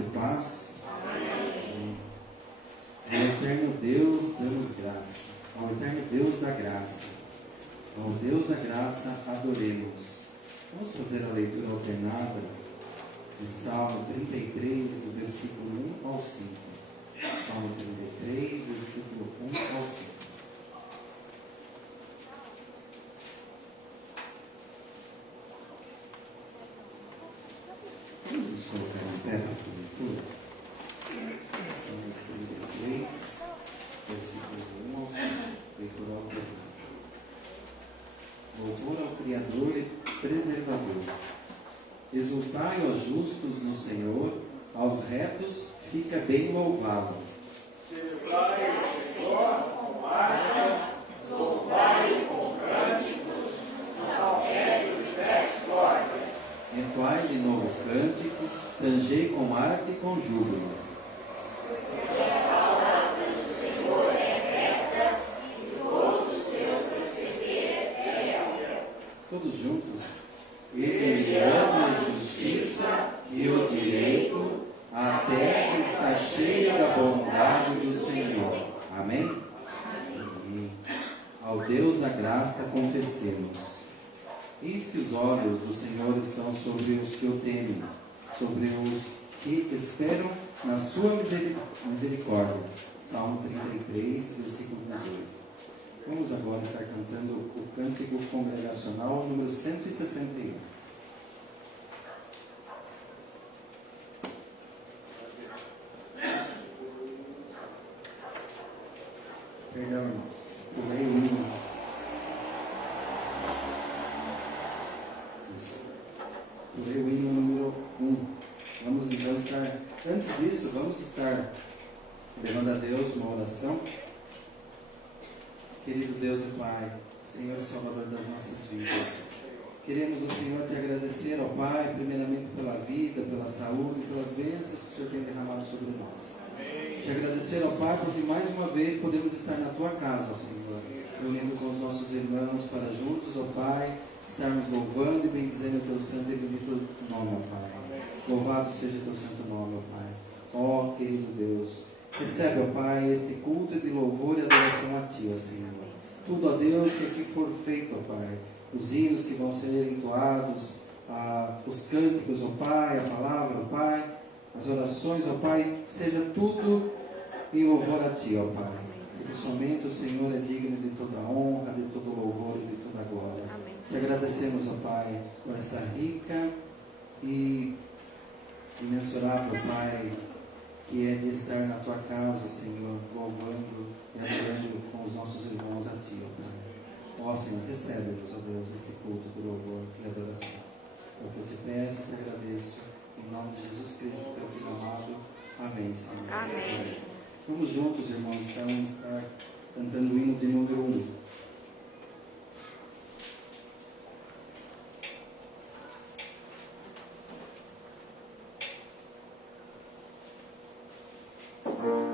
graça e paz. Amém. Ao eterno Deus, damos graça. Ao eterno Deus da graça. Ao Deus da graça, adoremos. Vamos fazer a leitura alternada de Salmo 33, do versículo 1 ao 5. Salmo 33, versículo 1 ao 5. Vamos colocar em pé essa leitura? Salmo 33, versículo 1 ao 5. Leitura alternada. Louvor ao Criador e Preservador. Exultai, ó justos, no Senhor, aos retos fica bem louvá-lo. Celebrai o Senhor com harpa, louvai com cânticos, saltério de 10 cordas. Entoai-lhe novo cântico, tangei com harpa e com júbilo. Porque a palavra do Senhor é reta e todo o seu proceder é fiel. Todos juntos. Ele ama a justiça e o direito, a terra está cheia da bondade do Senhor. Amém? Amém. Ao Deus da graça confessemos. Eis que os olhos do Senhor estão sobre os que o temem, sobre os que esperam na sua misericórdia. Salmo 33, versículo 18. Vamos agora estar cantando o cântico congregacional número 161. Perdão, irmãos. Pulei o hino. Isso. Pulei o hino número 1. Vamos então estar... Antes disso, vamos estar levando a Deus uma oração. Querido Deus e Pai, Senhor e Salvador das nossas vidas, queremos, ó Senhor, te agradecer, ó Pai, primeiramente pela vida, pela saúde, pelas bênçãos que o Senhor tem derramado sobre nós. Amém. Te agradecer, ó Pai, porque mais uma vez podemos estar na Tua casa, ó Senhor, reunindo com os nossos irmãos para juntos, ó Pai, estarmos louvando e bendizendo o Teu santo e bendito nome, ó Pai. Amém. Louvado seja o Teu santo nome, ó Pai. Ó querido Deus, recebe, ó Pai, este culto de louvor e adoração a Ti, ó Senhor. Tudo, ó Deus, que aqui for feito, ó Pai. Os hinos que vão ser entoados, os cânticos, ó Pai, a palavra, ó Pai, as orações, ó Pai, seja tudo em louvor a Ti, ó Pai. Porque somente o Senhor é digno de toda honra, de todo louvor e de toda glória. Amém. Te agradecemos, ó Pai, por esta rica e imensurável, Pai, que é de estar na Tua casa, Senhor, louvando e adorando com os nossos irmãos a Ti, ó Pai. Ó Senhor, recebe-nos, ó Deus, este culto de louvor e adoração. É o que eu te peço e te agradeço, em nome de Jesus Cristo, Teu Filho amado. Amém, Senhor. Amém. Vamos juntos, irmãos, vamos estar cantando o hino de número 1. Adoramos.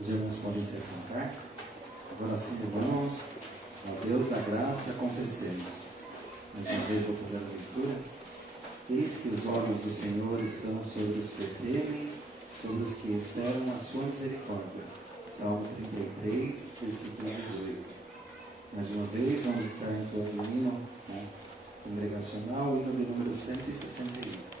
Os irmãos podem se assentar. Agora sim, irmãos, ao Deus da graça, confessemos. Mais uma vez vou fazer a leitura. Eis que os olhos do Senhor estão sobre os que o temem, sobre os que esperam a sua misericórdia. Salmo 33, versículo 18. Mais uma vez, vamos estar entoando o hino congregacional, hino de número 161.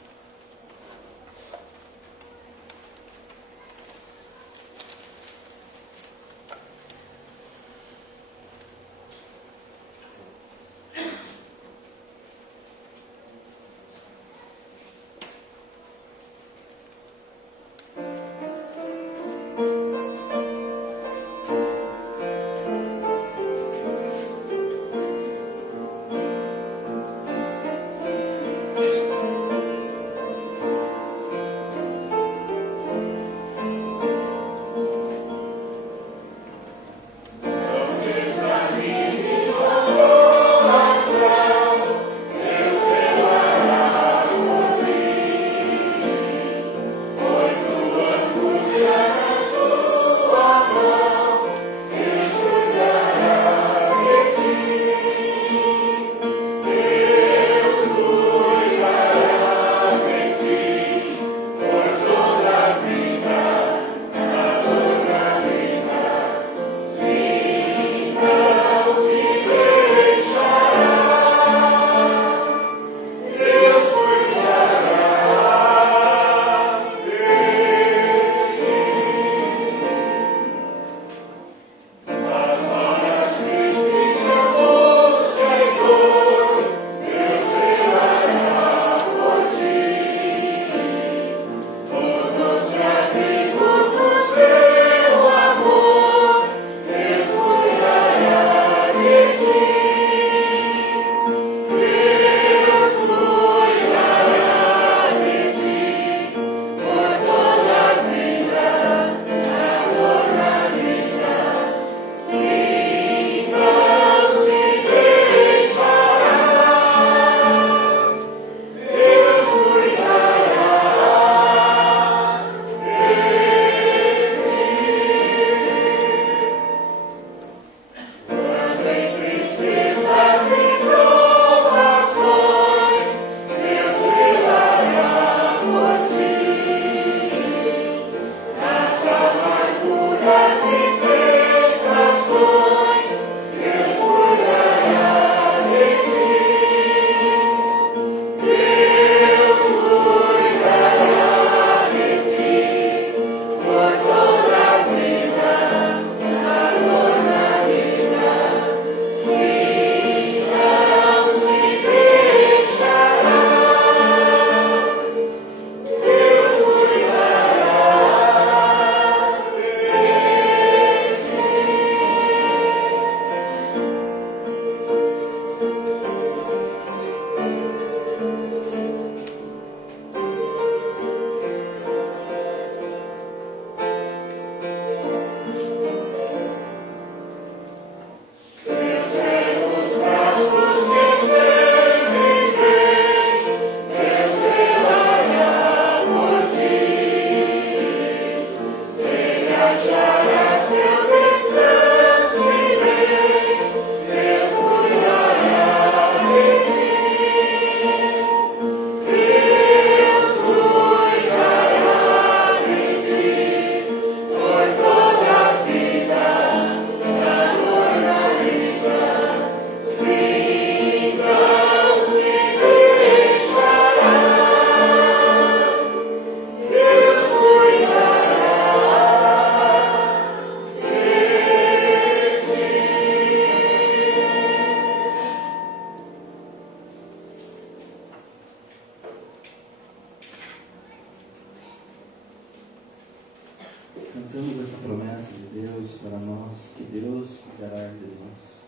Cantamos essa promessa de Deus para nós, que Deus cuidará de nós.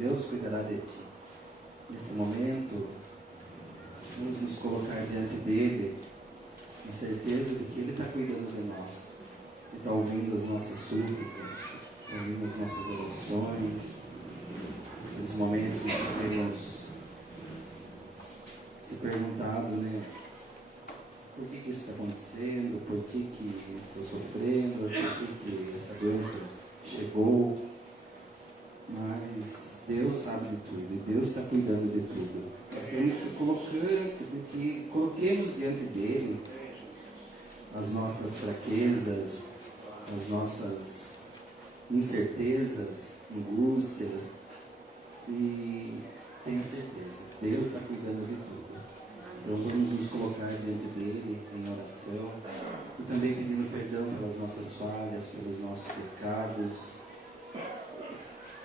Deus cuidará de ti. Nesse momento, vamos nos colocar diante dele, na certeza de que ele está cuidando de nós. Ele está ouvindo as nossas súplicas, ouvindo as nossas orações, nos momentos em que temos se perguntado, por que isso está acontecendo, por que estou sofrendo, por que essa doença chegou. Mas Deus sabe de tudo e Deus está cuidando de tudo. Nós temos que coloquemos diante dele as nossas fraquezas, as nossas incertezas, angústias, e tenha certeza, Deus está cuidando de tudo. Então vamos nos colocar diante dele em oração e também pedindo perdão pelas nossas falhas, pelos nossos pecados,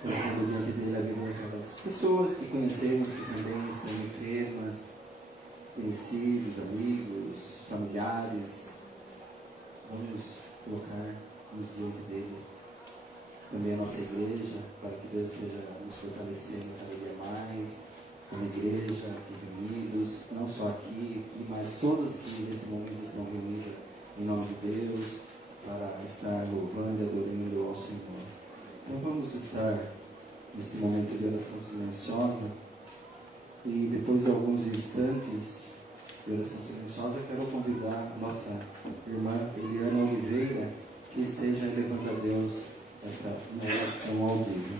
colocando diante dele a vida daquelas pessoas que conhecemos que também estão enfermas, conhecidos, amigos, familiares. Vamos colocar-nos diante dele. Também a nossa igreja, para que Deus esteja nos fortalecendo cada dia mais, como igreja, aqui reunidos, não só aqui, mas todas que neste momento estão reunidas em nome de Deus, para estar louvando e adorando ao Senhor. Então vamos estar neste momento de oração silenciosa e depois de alguns instantes de oração silenciosa, quero convidar a nossa irmã Eliana Oliveira que esteja elevando a Deus esta oração audível.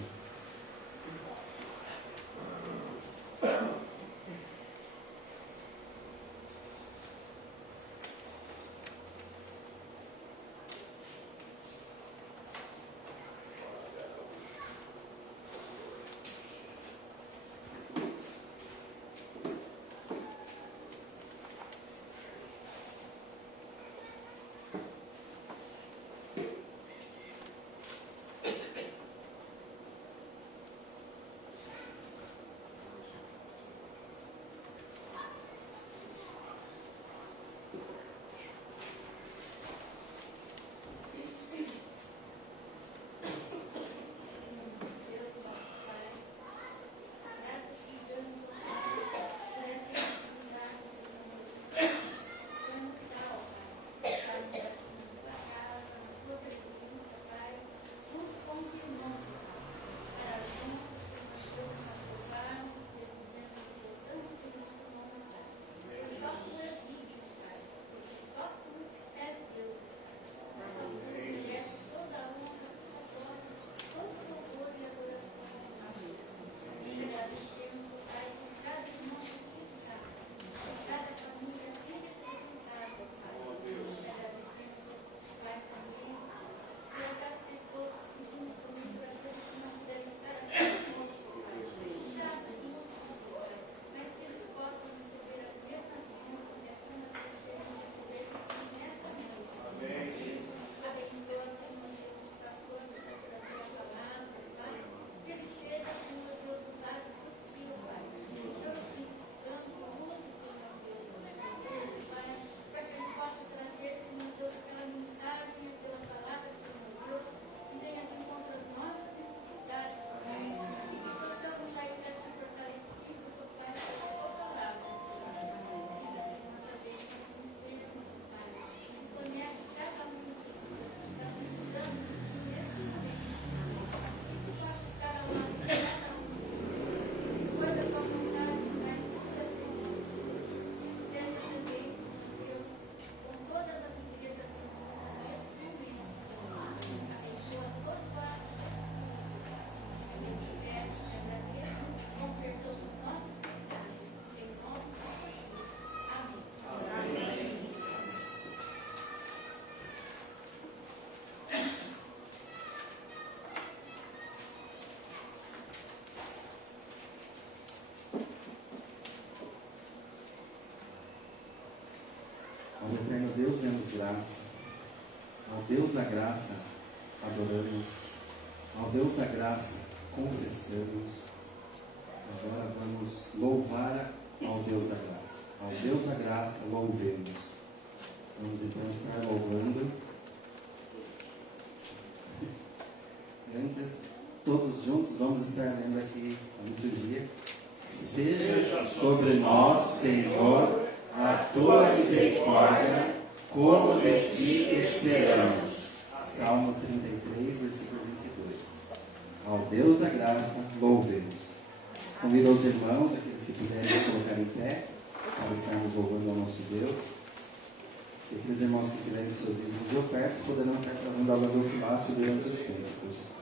Ao eterno Deus, demos graça. Ao Deus da graça, adoramos. Ao Deus da graça, confessamos. Agora vamos louvar ao Deus da graça. Ao Deus da graça, louvemos. Vamos então estar louvando. Antes, todos juntos, vamos estar lendo aqui a liturgia. Seja sobre nós, Senhor, a tua misericórdia, como de ti esperamos. Salmo 33, versículo 22. Ao Deus da graça, louvemos. Convido os irmãos, aqueles que puderem colocar em pé, para estarmos louvando ao nosso Deus. Aqueles irmãos que fizerem seus dízimos e ofertas poderão estar trazendo a gasofilácio durante os cânticos.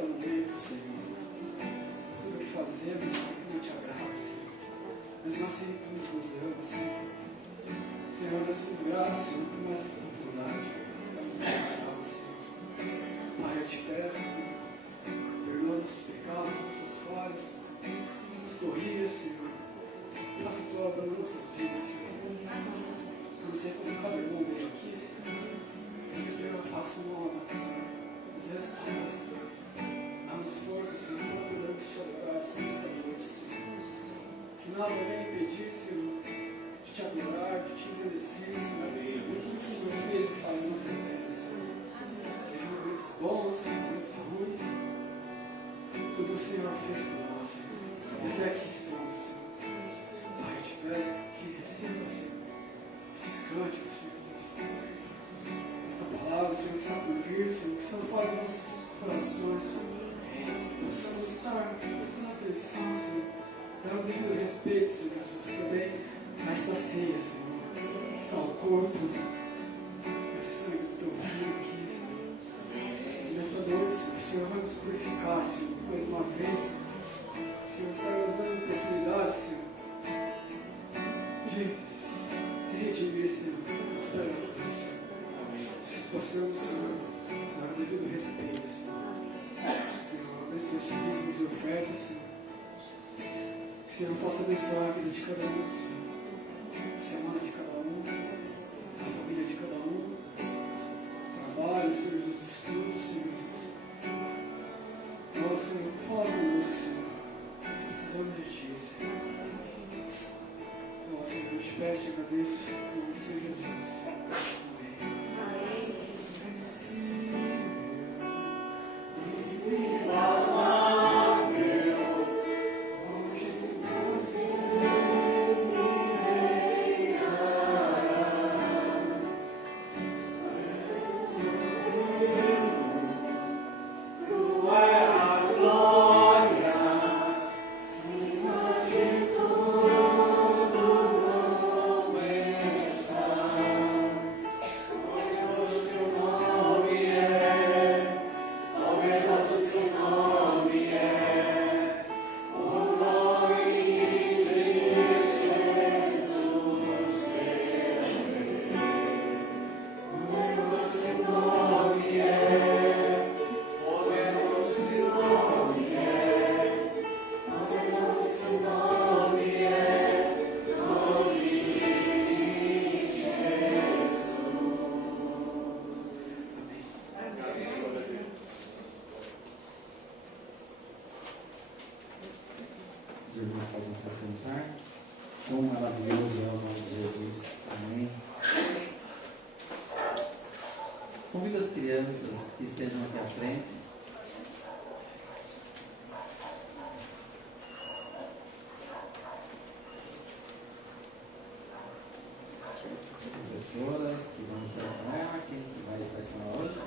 cada momento, Senhor. Tudo que fazemos, Senhor, que não te agrada, Senhor. Mesmo assim, tu nos ama, Senhor. Senhor, nós somos gratos, Senhor, por mais oportunidade. Estamos na casa, Senhor. Pai, eu te peço, Senhor, perdoa nossos pecados, nossas falhas, nos corrija, Senhor. Faça a tua obra nas nossas vidas, Senhor. Não sei como cada irmão veio aqui, Senhor. Senhor, faça uma obra, Senhor. Nos restaura, Senhor. Dá-nos força, Senhor, para podermos te adorar, Senhor, esta noite, Senhor. Que nada venha impedir, Senhor, de te adorar, de te agradecer, Senhor. Tudo que o Senhor fez e faz nas nossas vidas, Senhor. Sejam momentos bons, momentos ruins. Tudo o Senhor fez por nós, Senhor. E até aqui estamos, Senhor. Pai, eu te peço que receba, Senhor, esses cânticos, Senhor. Esta palavra, Senhor, que está por vir, Senhor. Que o Senhor fale nos nossos corações, Senhor. Possamos estar prestando atenção, Senhor. Dando devido respeito, Senhor Jesus, também a esta ceia, Senhor. Está o corpo e o sangue do teu filho aqui, Senhor. E nesta noite, Senhor, o Senhor vai nos purificar, Senhor, mais uma vez. O Senhor está nos dando oportunidade, Senhor, de se redimir, Senhor. Esperando por Deus, Senhor. Se possamos, Senhor, dar o devido respeito, Senhor. Senhor, abençoe os dízimos e ofertas, Senhor. Que o Senhor possa abençoar a vida de cada um, Senhor. A semana de cada um, a família de cada um, o trabalho, Senhor, os estudos, Senhor. Nós, Senhor, fala conosco, Senhor. Nós precisamos de Ti, Senhor. Nós, Senhor, eu te peço e agradeço por nome do Senhor Jesus. Quão maravilhoso é o nome de Jesus. Amém. Convido as crianças que estejam aqui à frente. Professoras que vão estar com ela, quem que vai estar com ela hoje?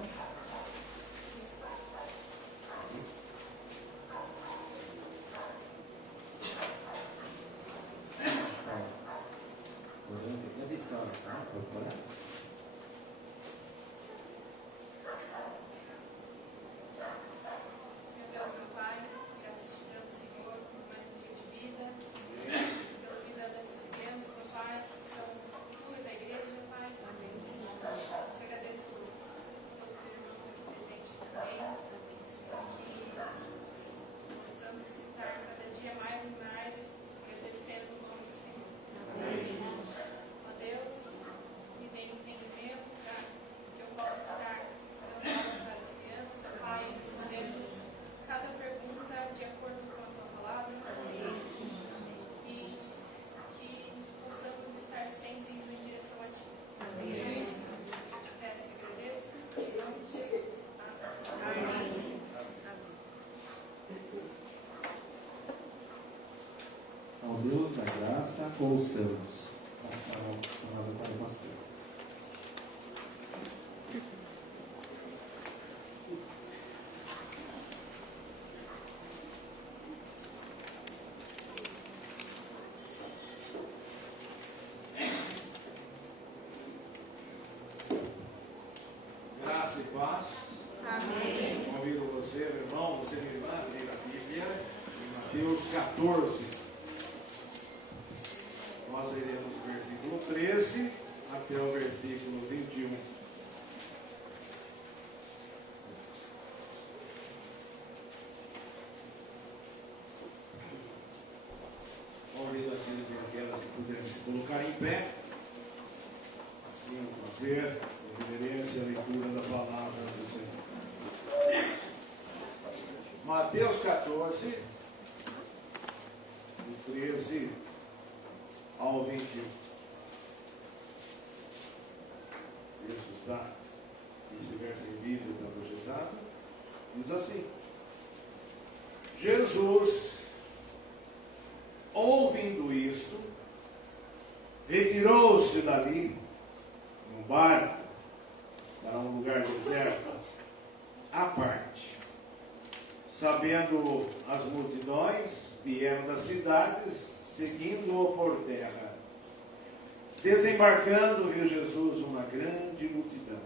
Deus da graça, ouçamos. A palavra para o pastor. Graça e paz. Amém. Convido você, meu irmão, irmão, você me irmã, abrir a Bíblia, em Mateus 14. Nós leremos o versículo 13 até o versículo 21. Convido aqueles e aquelas que puderem se colocar em pé, assim fazer reverência à leitura da palavra do Senhor. Mateus 14, do 13 ao 21. Isso está, se estiver sem vídeo, está projetado. Diz assim: Jesus, ouvindo isto, retirou-se dali, num barco, para um lugar deserto, à parte. Sabendo as multidões, vieram das cidades, seguindo-o por terra. Desembarcando, viu Jesus uma grande multidão.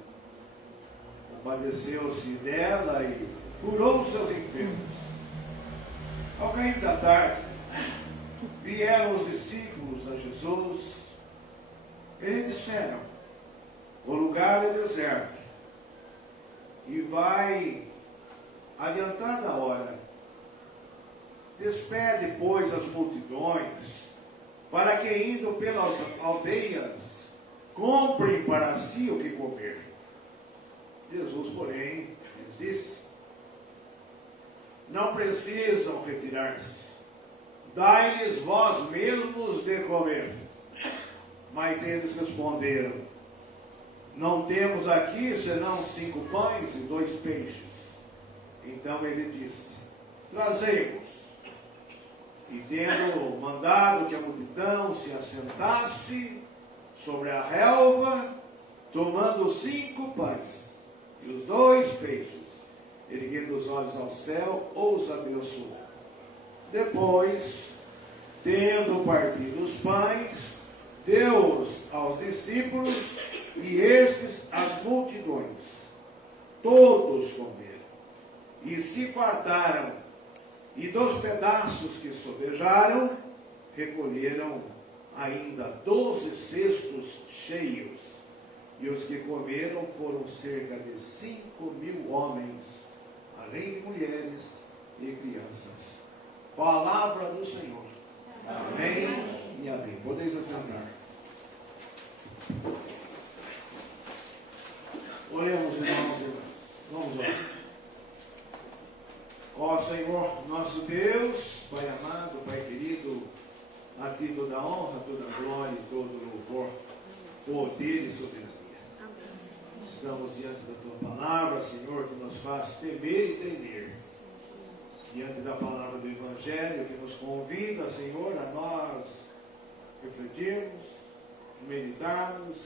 Compadeceu-se dela e curou os seus enfermos. Ao cair da tarde, vieram os discípulos a Jesus e lhe disseram: o lugar é deserto e vai adiantar da hora. Despede, pois, as multidões, para que, indo pelas aldeias, comprem para si o que comer. Jesus, porém, lhes disse: não precisam retirar-se, dai-lhes vós mesmos de comer. Mas eles responderam: não temos aqui senão 5 pães e 2 peixes. Então ele disse: trazei-os. E tendo mandado que a multidão se assentasse sobre a relva, tomando os 5 pães e os 2 peixes, erguendo os olhos ao céu, os abençoou. Depois, tendo partido os pães, deu-os aos discípulos e estes às multidões. Todos comeram e se fartaram, e dos pedaços que sobejaram, recolheram ainda 12 cestos cheios. E os que comeram foram cerca de 5.000 homens, além de mulheres e crianças. Palavra do Senhor. Amém e amém. Podeis assentar. Oremos, irmãos e irmãs. Vamos orar. Ó Senhor, nosso Deus, Pai amado, Pai querido, a Ti toda a honra, toda a glória e todo o louvor, poder e soberania. Estamos diante da Tua palavra, Senhor, que nos faz temer e temer. Diante da palavra do Evangelho, que nos convida, Senhor, a nós refletirmos, meditarmos,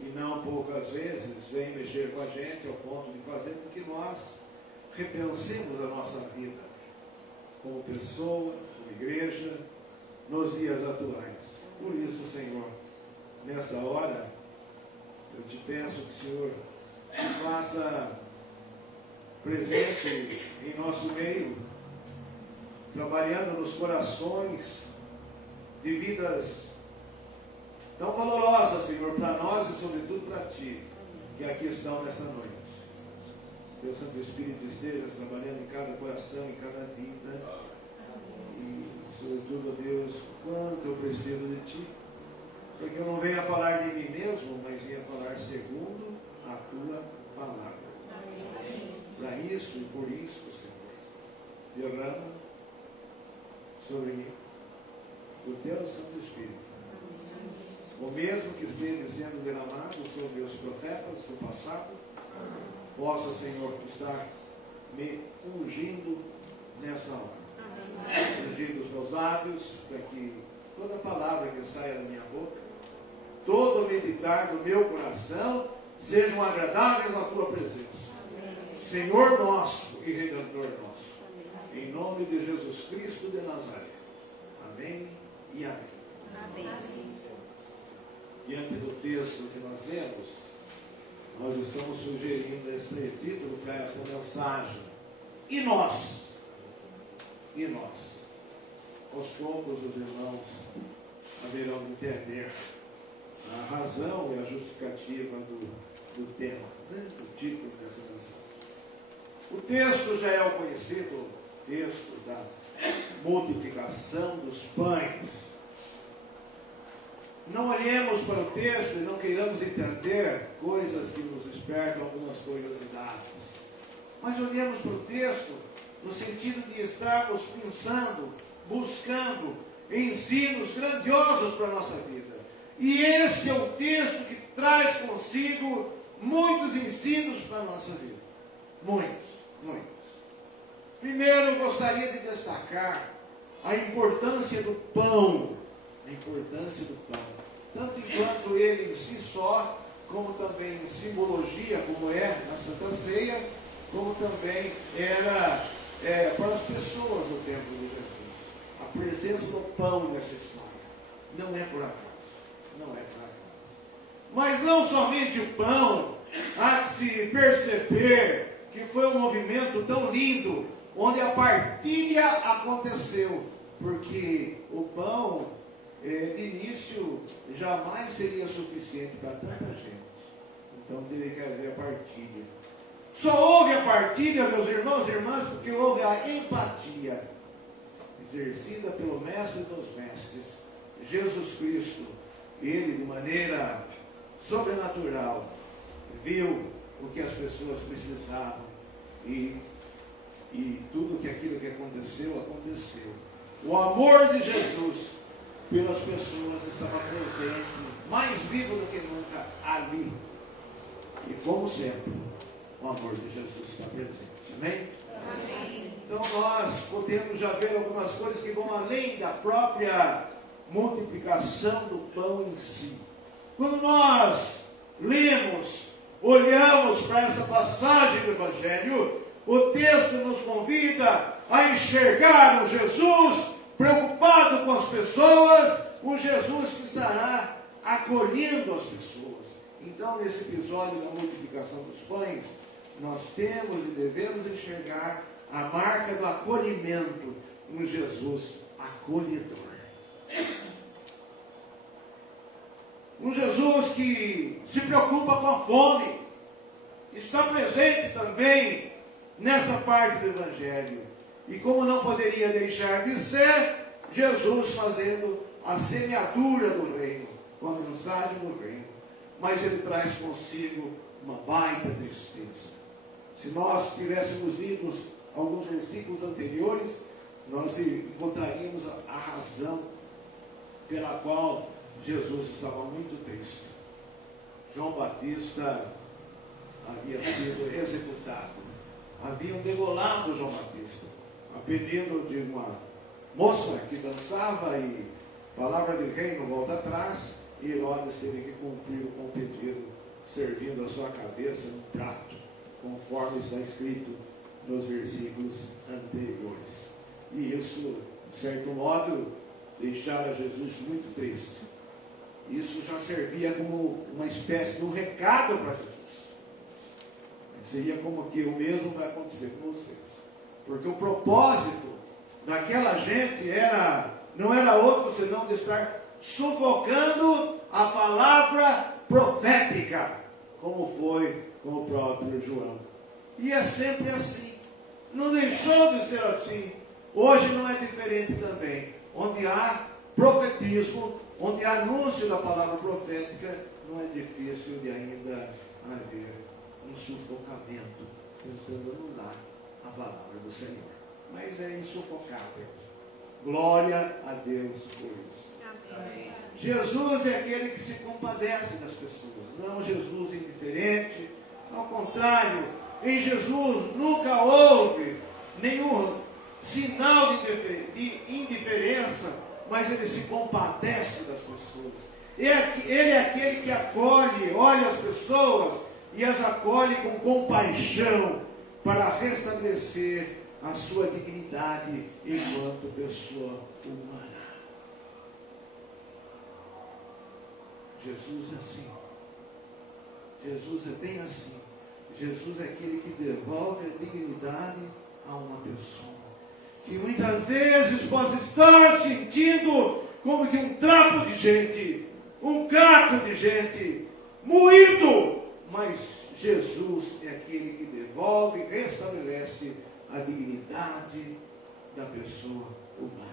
e não poucas vezes vem mexer com a gente ao ponto de fazer com que nós repensemos a nossa vida como pessoa, como igreja, nos dias atuais. Por isso, Senhor, nessa hora, eu te peço que o Senhor se faça presente em nosso meio, trabalhando nos corações de vidas tão valorosas, Senhor, para nós e sobretudo para Ti, que aqui estão nessa noite. Que o Santo Espírito esteja trabalhando em cada coração, em cada vida. E, sobretudo, Deus, quanto eu preciso de Ti. Porque eu não venho a falar de mim mesmo, mas venho a falar segundo a Tua palavra. Para isso e por isso, Senhor, derrama sobre mim o Teu Santo Espírito. O mesmo que esteja sendo derramado sobre os profetas do passado, possa, Senhor, estar me ungindo nessa hora. Ungindo os meus lábios, para que toda palavra que saia da minha boca, todo meditar do meu coração, sejam agradáveis à Tua presença. Senhor nosso e Redentor nosso. Em nome de Jesus Cristo de Nazaré. Amém e amém. Amém. Diante do texto que nós lemos, nós estamos sugerindo esse título para essa mensagem: E nós? E nós? Aos poucos os irmãos haverão de entender a razão e a justificativa do tema, né? Do título dessa canção. O texto já é o conhecido texto da multiplicação dos pães. Não olhemos para o texto e não queiramos entender coisas que nos despertam algumas curiosidades. Mas olhemos para o texto no sentido de estarmos pensando, buscando ensinos grandiosos para a nossa vida. E este é um texto que traz consigo muitos ensinos para a nossa vida. Muitos. Primeiro, eu gostaria de destacar a importância do pão. A importância do pão. Tanto enquanto ele em si só, como também em simbologia, como é na Santa Ceia, como também era para as pessoas no tempo de Jesus. A presença do pão nessa história. Não é por acaso. Não é por acaso. Mas não somente o pão, há que se perceber que foi um movimento tão lindo, onde a partilha aconteceu, porque o pão, de início, jamais seria suficiente para tanta gente. Então, teve que haver a partilha. Só houve a partilha, meus irmãos e irmãs, porque houve a empatia, exercida pelo mestre dos mestres, Jesus Cristo. Ele, de maneira sobrenatural, viu o que as pessoas precisavam e tudo aquilo que aconteceu. O amor de Jesus pelas pessoas estava presente, mais vivo do que nunca ali. E como sempre, o amor de Jesus está presente. Amém? Amém. Então nós podemos já ver algumas coisas que vão além da própria multiplicação do pão em si. Quando nós lemos, olhamos para essa passagem do Evangelho, o texto nos convida a enxergar o Jesus preocupado com as pessoas, o Jesus que estará acolhendo as pessoas. Então, nesse episódio da multiplicação dos pães, nós temos e devemos enxergar a marca do acolhimento, um Jesus acolhedor. Um Jesus que se preocupa com a fome, está presente também nessa parte do Evangelho. E como não poderia deixar de ser, Jesus fazendo a semeadura do reino, com a mensagem do reino. Mas ele traz consigo uma baita tristeza. Se nós tivéssemos lido alguns versículos anteriores, nós encontraríamos a razão pela qual Jesus estava muito triste. João Batista havia sido executado. Haviam degolado João Batista, a pedido de uma moça que dançava e palavra de reino volta atrás, e Herodes teve que cumprir com o pedido, servindo a sua cabeça num prato, conforme está escrito nos versículos anteriores. E isso, de certo modo, deixara Jesus muito triste. Isso já servia como uma espécie de um recado para Jesus. Seria como que o mesmo vai acontecer com você. Porque o propósito daquela gente não era outro senão de estar sufocando a palavra profética, como foi com o próprio João. E é sempre assim. Não deixou de ser assim. Hoje não é diferente também. Onde há profetismo, onde há anúncio da palavra profética, não é difícil de ainda haver um sufocamento, tentando anular a palavra do Senhor. Mas é insufocável. Glória a Deus por isso. Amém. Jesus é aquele que se compadece das pessoas, não Jesus indiferente. Ao contrário, em Jesus nunca houve nenhum sinal de indiferença, mas ele se compadece das pessoas. Ele é aquele que acolhe, olha as pessoas e as acolhe com compaixão para restabelecer a sua dignidade enquanto pessoa humana. Jesus é assim. Jesus é bem assim. Jesus é aquele que devolve a dignidade a uma pessoa que muitas vezes pode estar sentindo como que um trapo de gente, um caco de gente, moído, mas Jesus é aquele que devolve e restabelece a dignidade da pessoa humana.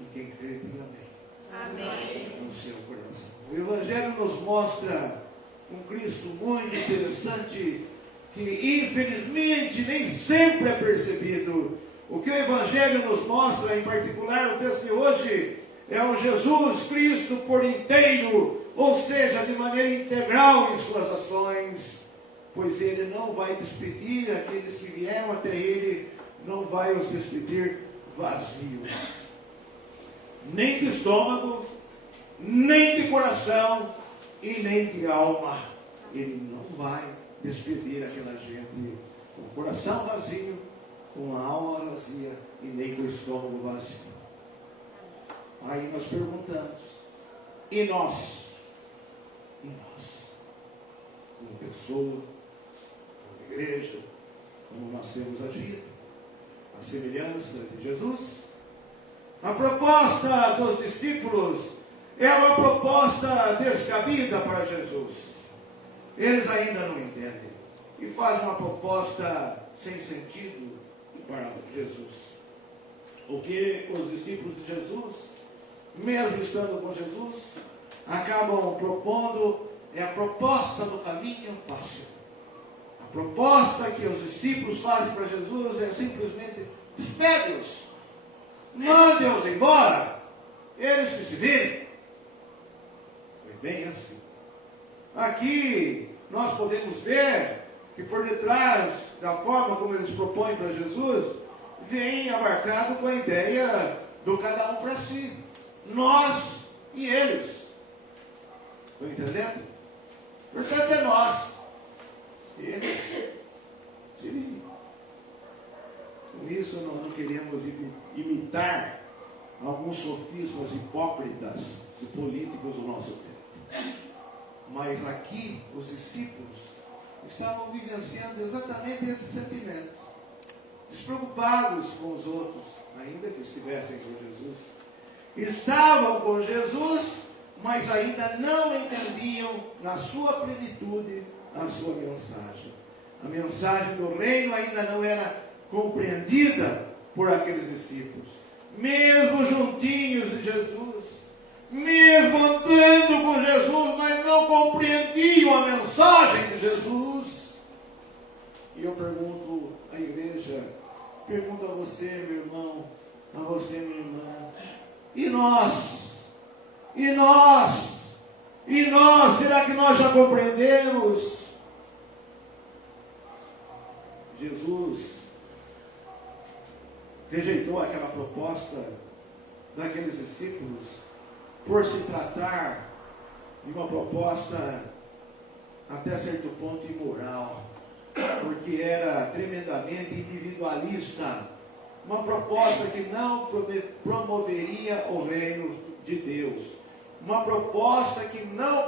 E quem crê, diga amém. Amém. No seu coração. O Evangelho nos mostra um Cristo muito interessante, que infelizmente nem sempre é percebido. O que o Evangelho nos mostra, em particular no texto de hoje, é um Jesus Cristo por inteiro, ou seja, de maneira integral em suas ações, pois Ele não vai despedir aqueles que vieram até Ele, não vai os despedir vazios, nem de estômago, nem de coração e nem de alma. Ele não vai despedir aquela gente com o coração vazio, com a alma vazia e nem com o estômago vazio. Aí nós perguntamos, e nós? E nós? Como pessoa, como igreja, como nós temos agido? A semelhança de Jesus? A proposta dos discípulos é uma proposta descabida para Jesus. Eles ainda não entendem e fazem uma proposta sem sentido para Jesus. O que os discípulos de Jesus, mesmo estando com Jesus, acabam propondo é a proposta do caminho fácil. A proposta que os discípulos fazem para Jesus é simplesmente: espere-os, mande-os embora, eles que se virem. Foi bem assim. Aqui nós podemos ver que por detrás da forma como eles propõem para Jesus, vem abarcado com a ideia do cada um para si. Nós e eles. Estão entendendo? Portanto é nós. Eles. Se virem. Com isso nós não queremos imitar alguns sofismas hipócritas de políticos do nosso tempo. Mas aqui os discípulos estavam vivenciando exatamente esses sentimentos, despreocupados com os outros, ainda que estivessem com Jesus. Estavam com Jesus, mas ainda não entendiam na sua plenitude a sua mensagem. A mensagem do reino ainda não era compreendida por aqueles discípulos. Mesmo juntinhos de Jesus, mesmo andando com Jesus, mas não compreendiam a mensagem de Jesus. E eu pergunto à igreja, pergunto a você, meu irmão, a você, minha irmã, e nós? E nós? E nós? Será que nós já compreendemos? Jesus rejeitou aquela proposta daqueles discípulos por se tratar de uma proposta até certo ponto imoral, porque era tremendamente individualista, uma proposta que não promoveria o reino de Deus, uma proposta que não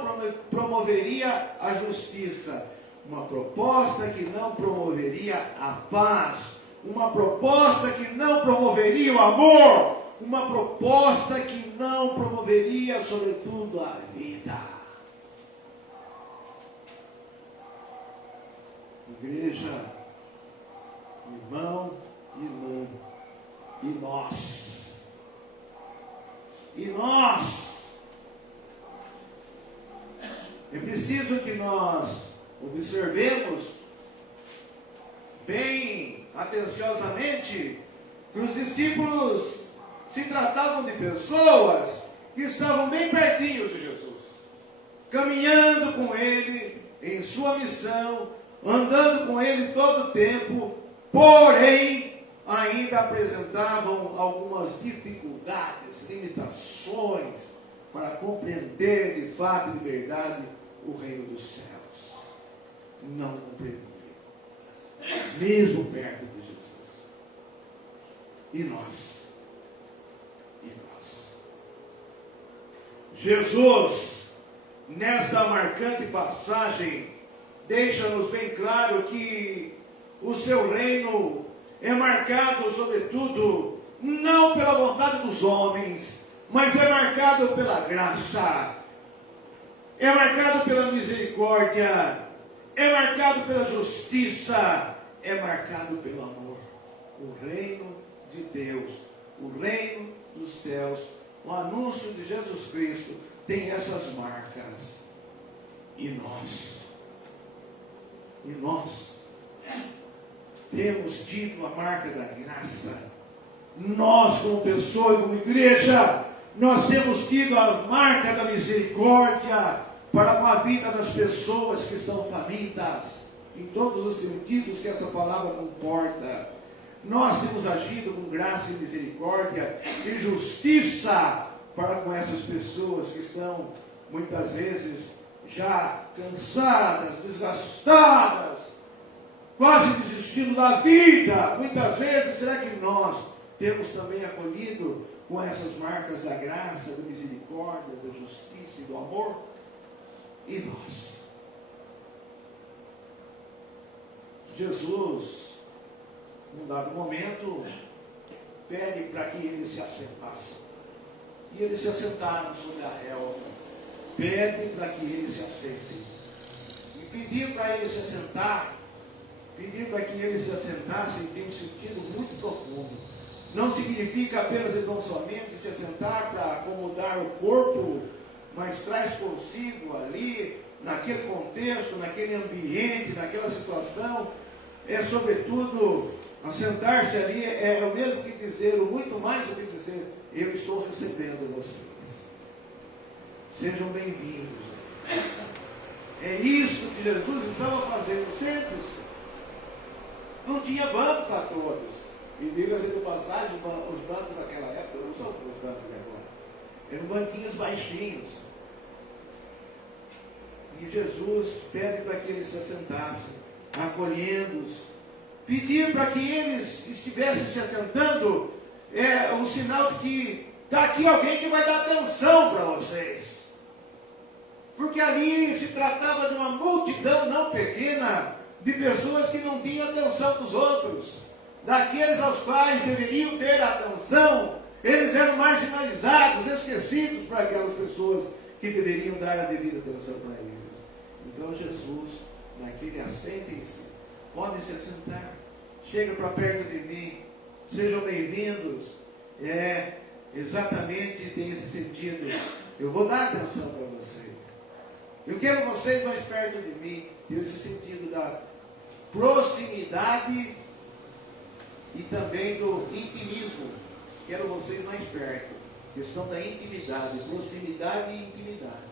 promoveria a justiça, uma proposta que não promoveria a paz, uma proposta que não promoveria o amor, uma proposta que não promoveria, sobretudo, a vida. Igreja, irmão, irmã, e nós? E nós? É preciso que nós observemos bem atenciosamente que os discípulos se tratavam de pessoas que estavam bem pertinho de Jesus, caminhando com Ele em sua missão, andando com Ele todo o tempo, porém ainda apresentavam algumas dificuldades, limitações para compreender de fato e de verdade o reino dos céus. Não compreendiam, mesmo perto de Jesus. E nós? Jesus, nesta marcante passagem, deixa-nos bem claro que o seu reino é marcado, sobretudo, não pela vontade dos homens, mas é marcado pela graça, é marcado pela misericórdia, é marcado pela justiça, é marcado pelo amor. O reino de Deus, o reino dos céus, o anúncio de Jesus Cristo tem essas marcas. E nós temos tido a marca da graça. Nós, como pessoa e como igreja, nós temos tido a marca da misericórdia para com a vida das pessoas que estão famintas, em todos os sentidos que essa palavra comporta. Nós temos agido com graça e misericórdia e justiça para com essas pessoas que estão, muitas vezes, já cansadas, desgastadas, quase desistindo da vida. Muitas vezes, será que nós temos também acolhido com essas marcas da graça, da misericórdia, da justiça e do amor? E nós? Jesus, num dado momento, pede para que eles se assentassem. E eles se assentaram sobre a relva. Pede para que eles se assentem. E pedir para eles se assentar, pedir para que eles se assentassem tem um sentido muito profundo. Não significa apenas e tão somente se assentar para acomodar o corpo, mas traz consigo ali, naquele contexto, naquele ambiente, naquela situação, é sobretudo, assentar-se ali é o mesmo que dizer, ou muito mais do que dizer, eu estou recebendo vocês. Sejam bem-vindos. É isso que Jesus estava fazendo. Sente-se. Não tinha banco para todos. E diga-se de passagem, os bancos daquela época não são os bancos de agora. Eram banquinhos baixinhos. E Jesus pede para que eles se assentassem, acolhendo-os. Pedir para que eles estivessem se assentando é um sinal de que está aqui alguém que vai dar atenção para vocês. Porque ali se tratava de uma multidão não pequena de pessoas que não tinham atenção dos outros, daqueles aos quais deveriam ter atenção. Eles eram marginalizados, esquecidos para aquelas pessoas que deveriam dar a devida atenção para eles. Então Jesus, naquele assentem-se, podem se assentar, chega para perto de mim, sejam bem-vindos. É exatamente tem esse sentido. Eu vou dar atenção para vocês. Eu quero vocês mais perto de mim. Tem esse sentido da proximidade e também do intimismo. Quero vocês mais perto. Questão da intimidade, proximidade e intimidade.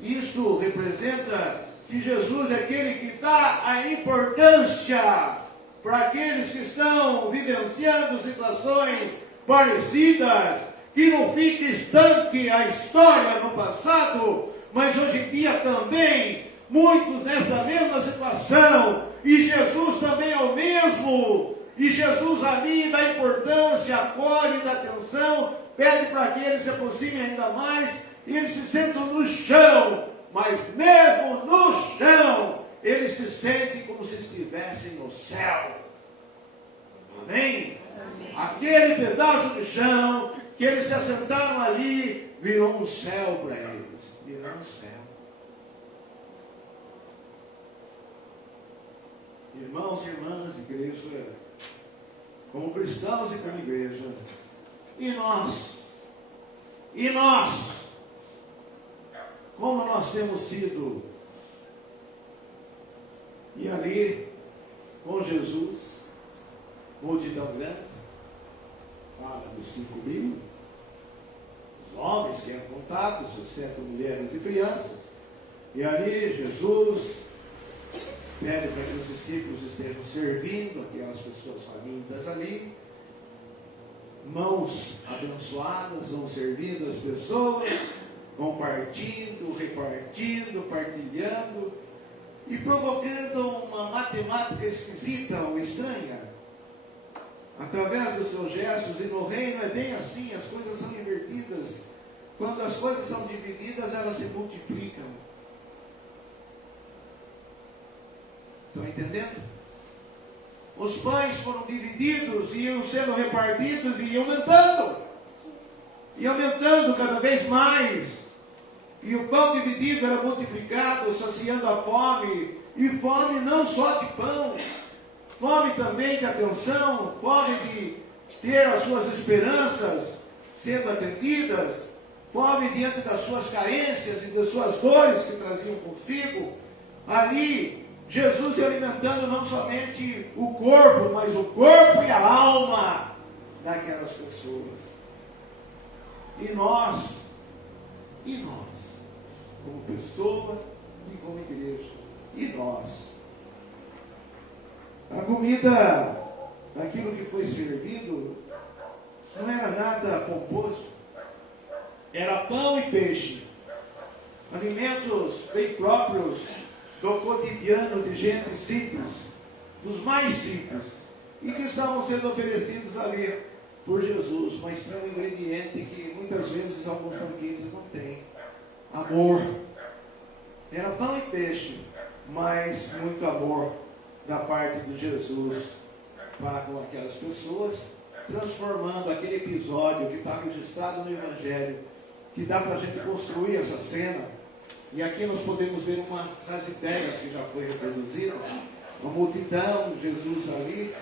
Isso representa que Jesus é aquele que dá a importância para aqueles que estão vivenciando situações parecidas, que não fique estanque a história no passado, mas hoje em dia também, muitos nessa mesma situação, e Jesus também é o mesmo, e Jesus ali dá importância, acolhe, dá atenção, pede para que eles se aproximem ainda mais, e eles se sentam no chão, mas mesmo no chão, eles se sentem como se estivessem no céu. Amém? Amém. Aquele pedaço de chão que eles se assentaram ali, virou um céu para eles. Virou um céu. Irmãos e irmãs, igreja, como cristãos e como igreja, e nós, como nós temos sido, e ali, com Jesus, multidão grande, fala dos 5.000, os homens que eram contados, exceto mulheres e crianças, e ali Jesus pede para que os discípulos estejam servindo aquelas pessoas famintas ali, mãos abençoadas, vão servindo as pessoas, vão partindo, repartindo, partilhando, e provocando uma matemática esquisita ou estranha, através dos seus gestos. E no reino é bem assim, as coisas são invertidas. Quando as coisas são divididas, elas se multiplicam. Estão entendendo? Os pães foram divididos, iam sendo repartidos e iam aumentando. E aumentando cada vez mais. E o pão dividido era multiplicado, saciando a fome. E fome não só de pão, fome também de atenção, fome de ter as suas esperanças sendo atendidas, fome diante das suas carências e das suas dores que traziam consigo. Ali, Jesus ia alimentando não somente o corpo, mas o corpo e a alma daquelas pessoas. E nós, como pessoa e como igreja, e nós. A comida, aquilo que foi servido, não era nada pomposo. Era pão e peixe. Alimentos bem próprios do cotidiano de gente simples, dos mais simples, e que estavam sendo oferecidos ali por Jesus, mas tem um ingrediente que muitas vezes alguns banquetes não têm: amor. Era pão e peixe, mas muito amor da parte de Jesus para com aquelas pessoas, transformando aquele episódio que está registrado no Evangelho, que dá para a gente construir essa cena. E aqui nós podemos ver uma das ideias que já foi reproduzida, uma multidão, Jesus ali,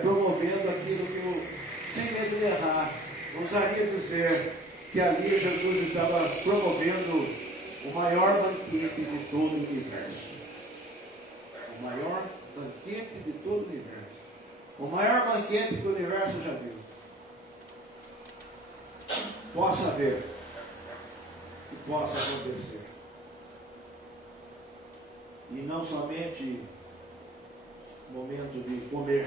promovendo aquilo que eu, sem medo de errar, ousaria dizer que ali Jesus estava promovendo o maior banquete de todo o universo. O maior banquete de todo o universo. O maior banquete que o universo já viu. Possa haver. Que possa acontecer. E não somente o momento de comer,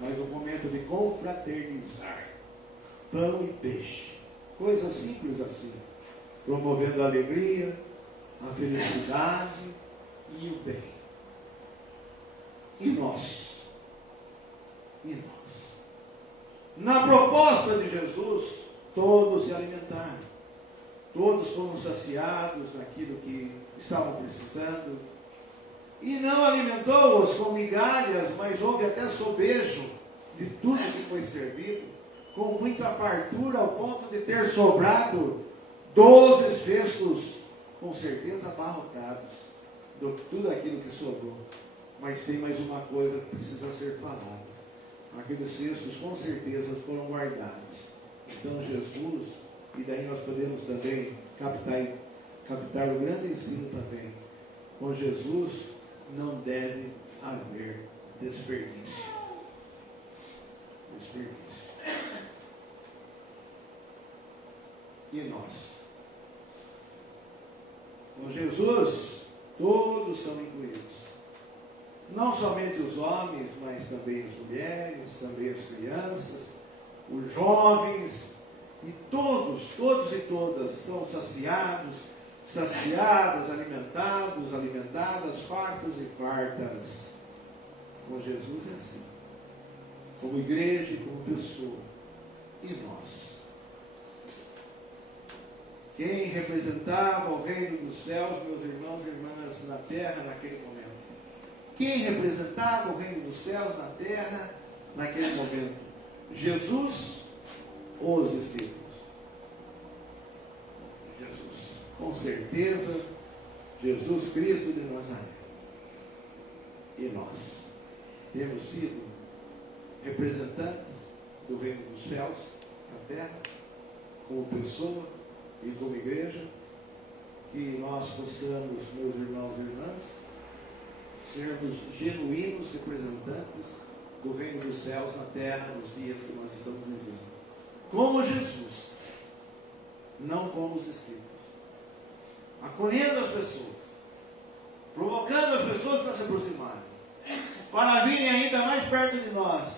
mas o momento de confraternizar. Pão e peixe. Coisa simples assim. Promovendo a alegria, a felicidade e o bem. E nós? E nós? Na proposta de Jesus, todos se alimentaram. Todos foram saciados naquilo que estavam precisando. E não alimentou-os com migalhas, mas houve até sobejo de tudo que foi servido, com muita fartura, ao ponto de ter sobrado 12 cestos, com certeza abarrotados, de tudo aquilo que sobrou. Mas tem mais uma coisa que precisa ser falada. Aqueles cestos com certeza foram guardados. Então Jesus, e daí nós podemos também captar o grande ensino também. Com Jesus não deve haver desperdício. Desperdício. E nós? Com Jesus, todos são incluídos. Não somente os homens, mas também as mulheres, também as crianças, os jovens, e todos e todas são saciadas, alimentadas, fartos e fartas. Com Jesus é assim. Como igreja e como pessoa. E nós? Quem representava o reino dos céus, meus irmãos e irmãs, na terra naquele momento? Quem representava o reino dos céus na terra naquele momento? Jesus ou os discípulos? Jesus. Com certeza, Jesus Cristo de Nazaré. E nós temos sido representantes do reino dos céus na terra, como pessoa e como igreja, que nós possamos, meus irmãos e irmãs, sermos genuínos representantes do reino dos céus na terra nos dias que nós estamos vivendo. Como Jesus, não como os discípulos. Acolhendo as pessoas, provocando as pessoas para se aproximarem, para virem ainda mais perto de nós.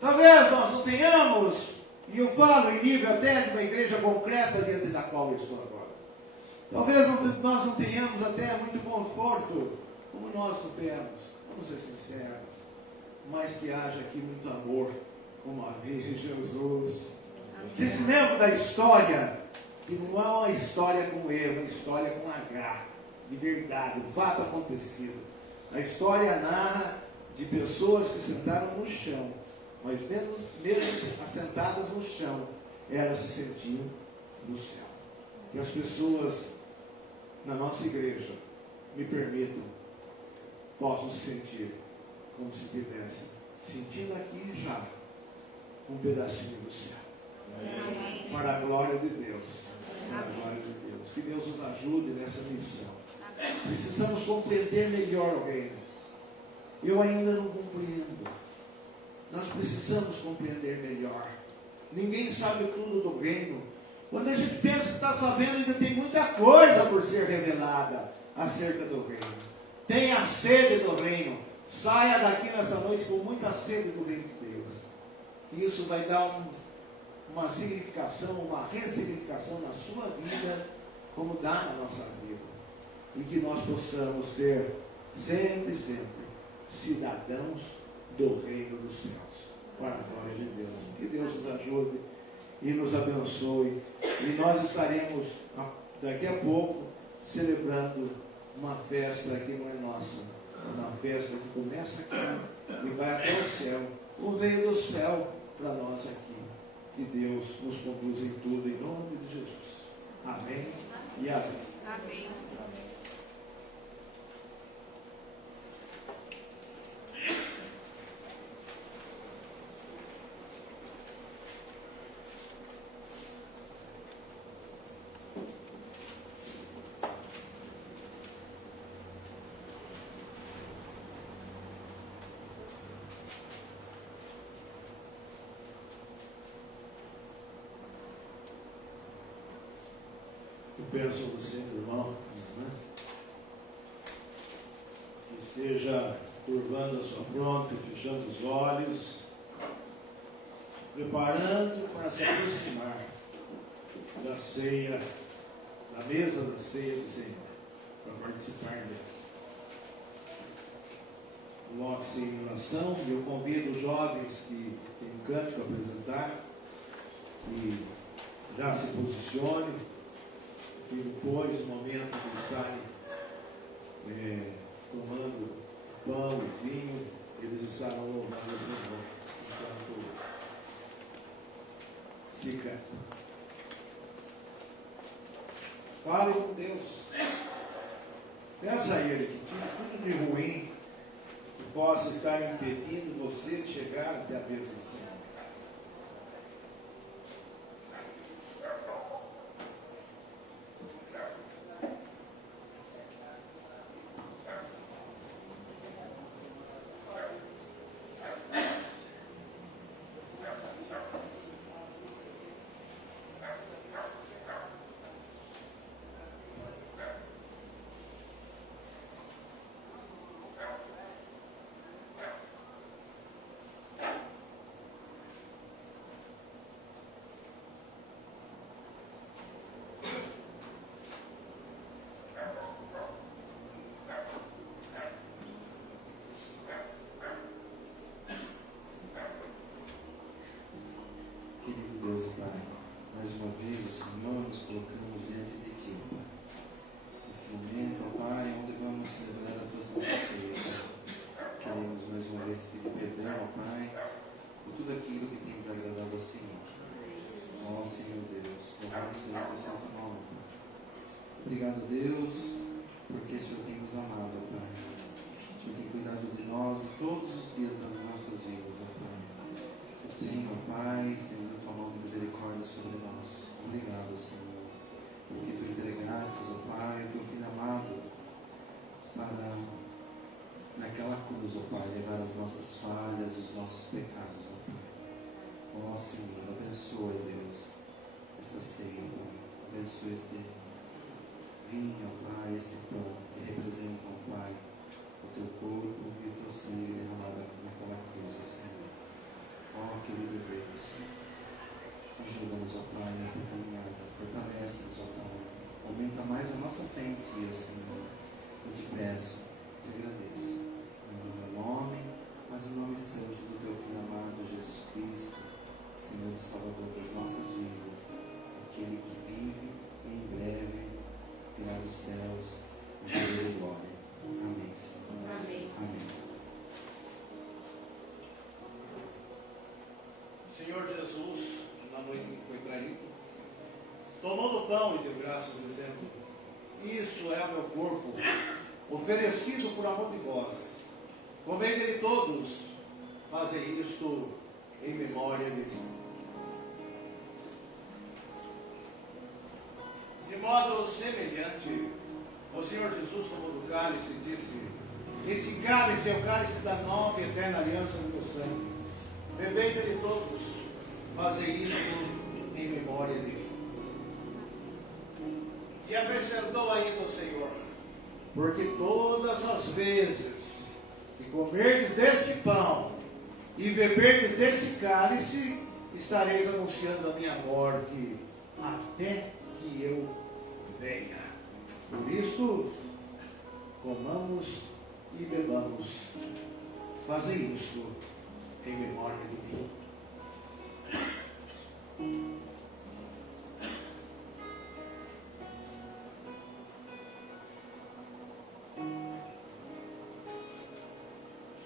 Talvez nós não tenhamos, e eu falo em nível até de uma igreja concreta diante da qual eu estou agora. Talvez nós não tenhamos até muito conforto, como nós não temos, vamos ser sinceros, mas que haja aqui muito amor, como havia em Jesus. Vocês se lembram da história, que não é uma história com E, é uma história com H, de verdade, um fato acontecido. A história narra de pessoas que sentaram no chão, mas mesmo assentadas no chão, elas se sentiam no céu. Que as pessoas na nossa igreja, me permitam, possam se sentir como se estivessem sentindo aqui já um pedacinho do céu. Amém. Para a glória de Deus. Para a glória de Deus. Que Deus nos ajude nessa missão. Precisamos compreender melhor o reino. Eu ainda não compreendo. Nós precisamos compreender melhor. Ninguém sabe tudo do reino. Quando a gente pensa que está sabendo, ainda tem muita coisa por ser revelada acerca do reino. Tenha sede do reino. Saia daqui nessa noite com muita sede do reino de Deus. E isso vai dar uma significação, uma ressignificação na sua vida, como dá na nossa vida. E que nós possamos ser sempre, sempre cidadãos do reino dos céus. Para a glória de Deus. Que Deus nos ajude e nos abençoe. E nós estaremos daqui a pouco celebrando uma festa que não é nossa. Uma festa que começa aqui e vai até o céu. O veio do céu para nós aqui. Que Deus nos conduza em tudo, em nome de Jesus. Amém e amém. Amém. Peço a você, meu irmão, que seja curvando a sua fronte, fechando os olhos, preparando para se aproximar da ceia, da mesa da ceia do Senhor, para participar dela. Coloque-se em oração. Eu convido os jovens que têm um cântico a apresentar, que já se posicione. E depois, no momento que estarem tomando pão e vinho, eles estarão louvando o Senhor enquanto se canta. Fale com Deus. Peça a Ele que tire tudo de ruim que possa estar impedindo você de chegar até a mesa do Senhor. Mais uma vez, o Senhor, nos colocamos diante de Ti, Pai. Neste momento, ó Pai, onde vamos celebrar a Tua Santa Ceia. Queremos mais uma vez te pedir perdão, ó Pai, por tudo aquilo que tem desagradado ao Senhor. Ó Senhor Deus, louvado seja o Teu santo nome, Pai. Obrigado, Deus, porque o Senhor tem nos amado, ó Pai. O Senhor tem cuidado de nós em todos os dias das nossas vidas, ó Pai. Eu tenho, ó Pai, estendendo Tua mão de misericórdia sobre nós. Obrigado, Senhor, porque Tu entregaste, ó Pai, o Teu Filho amado para, naquela cruz, ó Pai, levar as nossas falhas, os nossos pecados, ó Pai. Ó Senhor, abençoe, Deus, esta ceia, Pai. Abençoe este vinho, ó Pai, este pão que representa, ó Pai, o Teu corpo e o Teu sangue derramado naquela cruz, ó Senhor. Ó querido Deus, ajuda-nos, ó Pai, nesta caminhada. Fortalece-nos, ó Pai. Aumenta mais a nossa fé em Ti, ó Senhor. Eu te peço, te agradeço. Não no meu nome, mas no nome santo do Teu Filho amado, Jesus Cristo, Senhor e Salvador das nossas vidas. Aquele que vive e em breve virá dos céus em poder e glória. Amém, Senhor. Amém. Amém. Senhor Jesus, na noite em que foi traído, tomou do pão e deu graças, dizendo: isso é o meu corpo, oferecido por amor de vós. Comei dele todos, fazei isto em memória de mim. De modo semelhante, o Senhor Jesus tomou do cálice e disse: esse cálice é o cálice da nova e eterna aliança do meu sangue. Bebei dele todos, fazei isso em memória de mim. E acrescentou ainda o Senhor: porque todas as vezes que comerdes deste pão e beberdes desse cálice, estareis anunciando a minha morte até que eu venha. Por isto, comamos e bebamos. Fazei isto em memória de mim.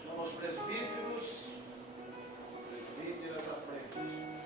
Somos presbíteros, presbíteras à frente.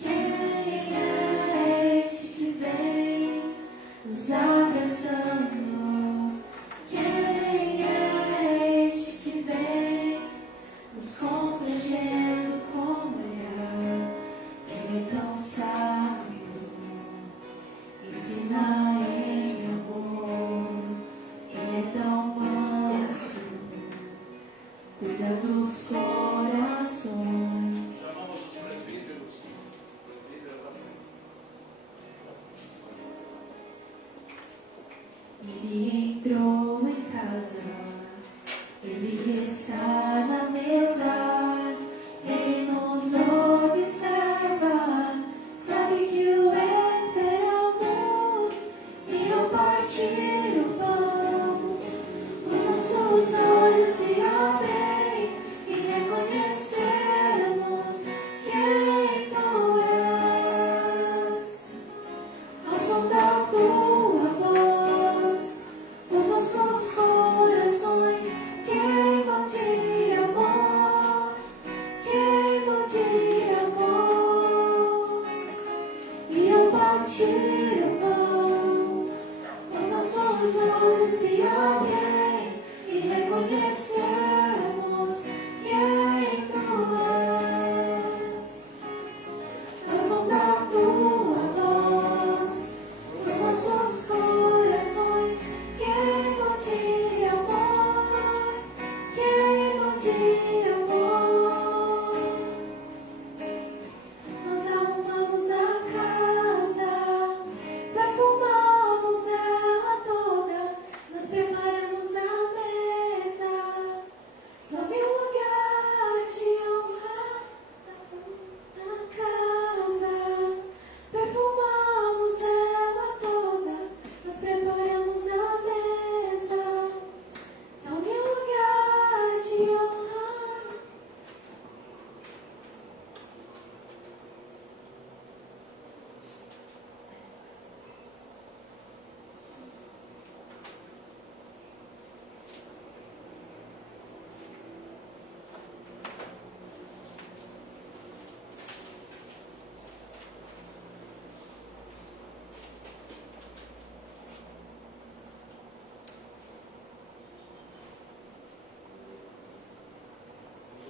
Quem é este que vem? Ele entrou em casa, ele está na mesa, ele nos observa, sabe que o esperamos, e ao partir o pão, os nossos olhos se abrem e reconhecemos quem tu és. Ao som da tua voz, os nossos corações queimam de amor, queimam de amor. E ao partir o pão, os nossos olhos se abrem e reconhecemos quem tu és. Ao som da tua voz, os nossos corações queimam de amor, queimam de amor. Nós arrumamos a casa, perfumamos ela toda, nós preparamos a mesa, tome um lugar de honra na casa, perfumamos ela toda, nós preparamos a mesa, tome um lugar de honra.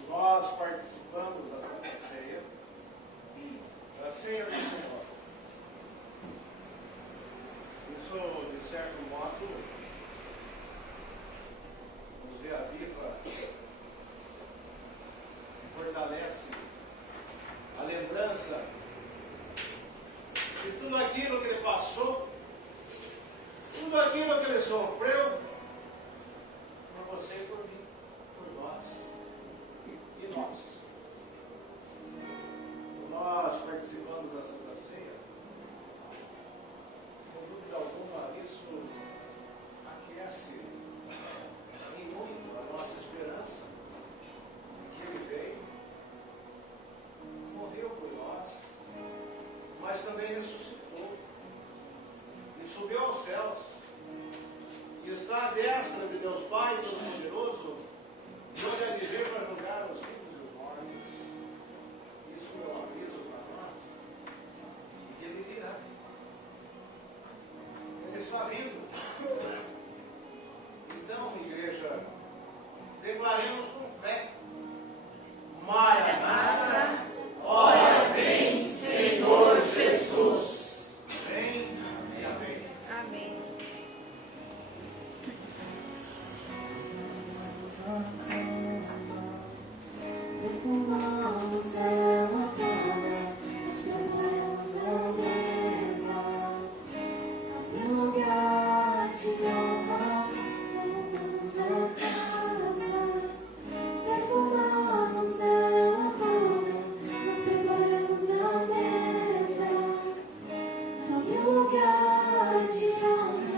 Nós participamos da Santa Ceia, da Ceia do Senhor. Isso, de certo modo, nos reaviva e fortalece a lembrança de tudo aquilo que ele passou, tudo aquilo que ele sofreu, por você e por mim, por nós. E nós? Nós participamos da Santa Ceia, sem dúvida alguma, isso aquece em muito a nossa esperança que ele veio, morreu por nós, mas também ressuscitou e subiu aos céus e está à destra de Deus Pai Todo-Poderoso, de onde há de vir para julgar os vivos e os mortos. Isso é um aviso para nós. E ele dirá. Ele está vindo. Então, igreja, declaremos com fé. Maranata, ora vem, Senhor Jesus. Vem e amém. Amém. Perfumamos ela toda, nós preparamos a mesa, abre lugar de honra, arrumamos a casa. Perfumamos ela toda, nós preparamos a mesa, abre lugar de honra.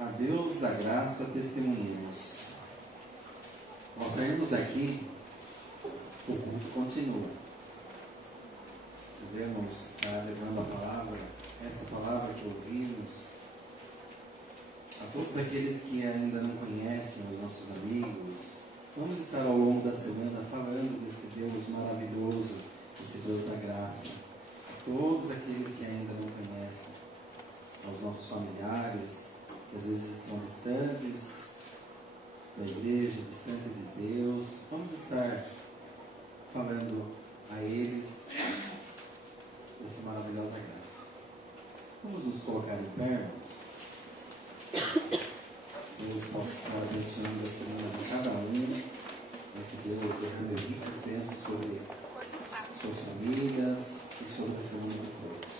A Deus da graça testemunhamos. Ao sairmos daqui, o culto continua. Estivemos levando a palavra, esta palavra que ouvimos, a todos aqueles que ainda não conhecem os nossos amigos, vamos estar ao longo da semana falando desse Deus maravilhoso, esse Deus da graça. A todos aqueles que ainda não conhecem, aos nossos familiares, que às vezes estão distantes da igreja, distantes de Deus, vamos estar falando a eles dessa maravilhosa graça. Vamos nos colocar em pé, irmãos. Deus possa estar abençoando a semana de cada um, para que Deus derrame ricas bênçãos sobre suas famílias e sobre a semana de todos.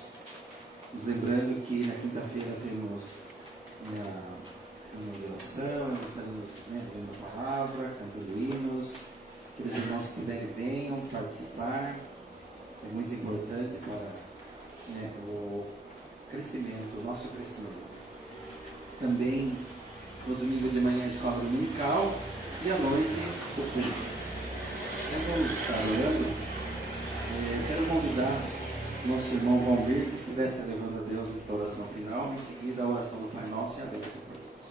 Nos lembrando que na quinta-feira temos uma oração, estaremos lendo a palavra, cantando hinos. Aqueles irmãos que puderem venham participar. É muito importante para o crescimento, o nosso crescimento. Também no domingo de manhã a escola dominical e à noite o curso. Então vamos estar orando. Quero convidar o nosso irmão Valmir que estivesse levando a Deus esta oração final, em seguida a oração do Pai Nosso e a bênção por todos.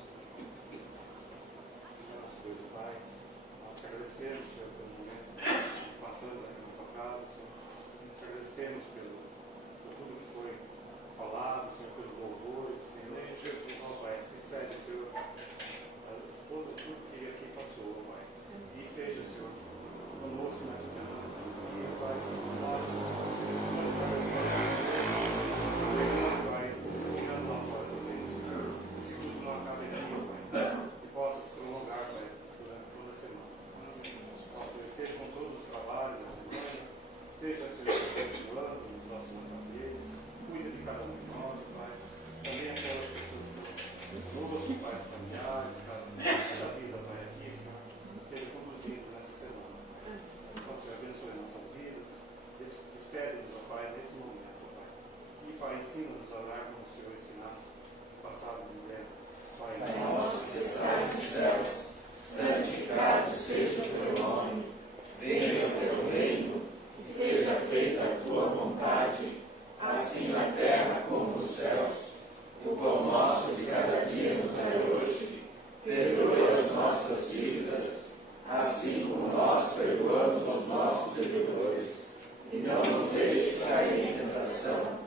Deus Pai, nós te agradecemos, Senhor, pelo momento passando aqui na tua casa, Senhor. Nós te agradecemos por tudo que foi falado, Senhor, pelos louvores, Senhor. Em Jesus, ó Pai, recebe, Senhor, tudo que aqui passou, ó Pai. E esteja, Senhor, conosco nessa semana, Senhor, Pai, nós somos Pai, terminando lá fora também, Senhor. Se tudo não acaba aqui, ó Pai, que possa se prolongar, Pai, durante toda a semana. Ó Senhor, esteja com todos os trabalhos da semana, esteja, Senhor, abençoando nos nossos afazeres, cuida de cada um de nós, Pai. Também aquelas pessoas que estão conosco, Pai, familiares, da vida, Pai, aqui, Senhor, esteja conduzindo nessa semana. Ó Senhor, abençoe nossas vidas, despede-nos, ó Pai, nesse momento, ó Pai. E, Pai, ensina-nos a orar como o Senhor ensinasse no passado, dizendo, Pai nosso que estás nos céus, santificado seja o teu nome, venha o teu reino, seja feita a tua vontade, assim na terra como nos céus. O pão nosso de cada dia nos dai hoje, perdoe as nossas dívidas, assim como nós perdoamos aos nossos devedores, e não nos deixes cair em tentação,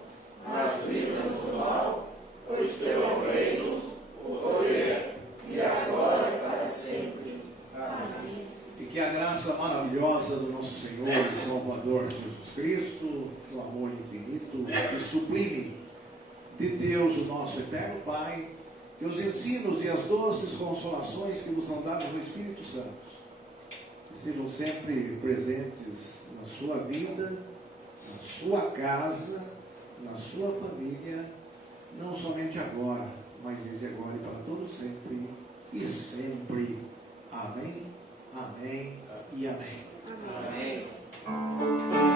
mas livra-nos do mal, pois teu é o reino, o poder e a glória para sempre. Amém. E que a graça maravilhosa do nosso Senhor e Salvador Jesus Cristo, o amor infinito e sublime de Deus, o nosso eterno Pai, que os ensinos e as doces consolações que nos são dados no Espírito Santo estejam sempre presentes na sua vida, na sua casa, na sua família, não somente agora, mas desde agora e para todo sempre e sempre. Amém, amém e amém. Amém. Amém.